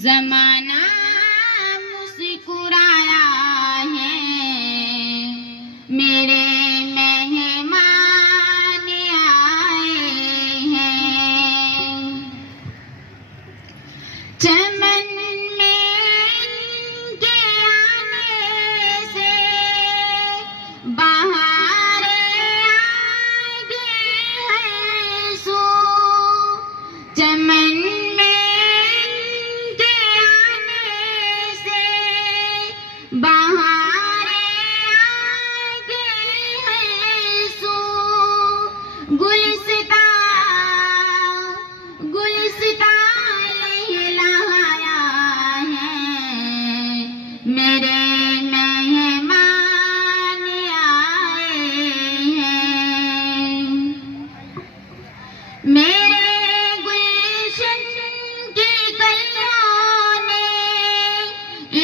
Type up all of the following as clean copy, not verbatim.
जमाना मुस्कुराया है, मेरे मेहमान आए हैं। चमन में इनके आने से बाहर आ गए हैं सो। चमन बाहर आ गए हैं सो। गुलिस्ता गुलिस्ता लहलाया है, मेरे मेहमान आए हैं। मेरे गुलशन की कलियों ने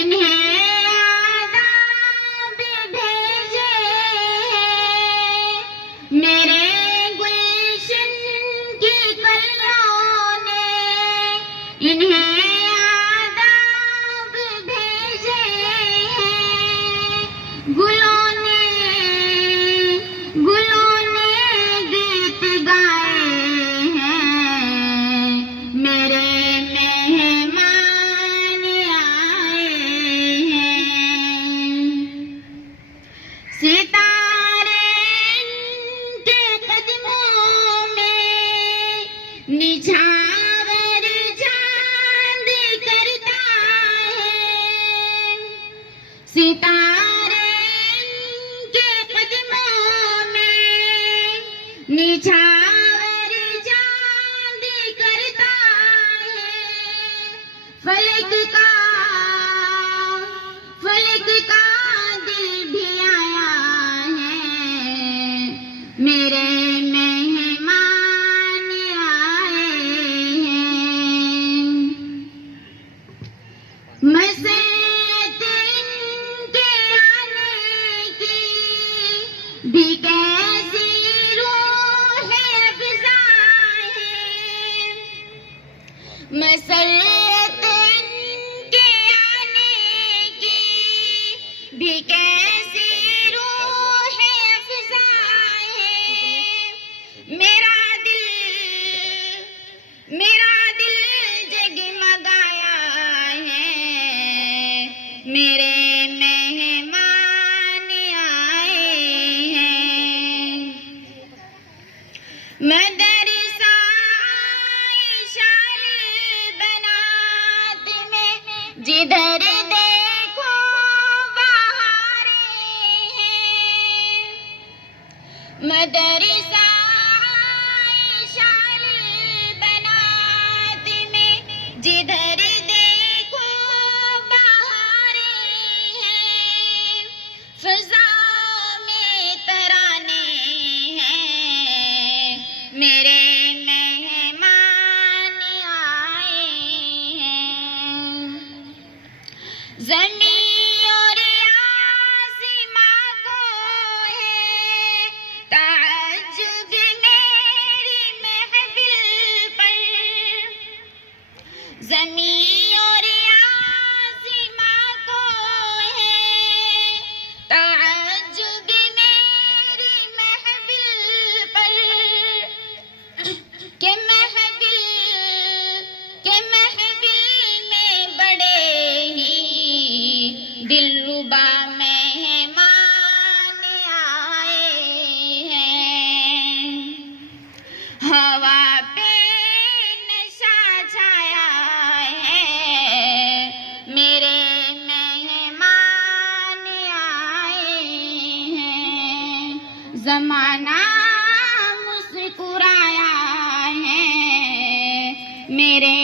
इन्हें मेरे गुलशन की कलियों ने इन्हें आदाब भेजे हैं। गुलों ने गीत गाए हैं, मेरे मेहमान आए हैं। सितारे के कदमों में निछावर चांद करता है। सितारे के कदमों में निछावर चांद करता है। फलक का दिल भी आया है, मेरे मेहमान आए हैं। मसरत इनके आने की भी कैसी रूह अफ़ज़ा है। मसरत इनके आने की भी कैसी रूह अफ़ज़ा है। मेरा दिल जगमगाया है, मेरे मेहमान आए हैं। मदरसा बनात में जिधर देखो बहारें हैं। मदरसा बनात में जिधर देखो बहारें हैं। फ़ज़ा में तराने हैं, मेरे मेहमान आए हैं। ज़मीन और आसमां को है ताज्जुब मेरी महफ़िल पर। ज़मीन और आसमां को है ताज्जुब मेरी महफ़िल पर। के महफ़िल में बड़े ही दिलरुबा मेहमान आए हैं। हवा पे नशा छाया है, मेरे मेहमान आए हैं। ज़माना मुस्कुराया है, मेरे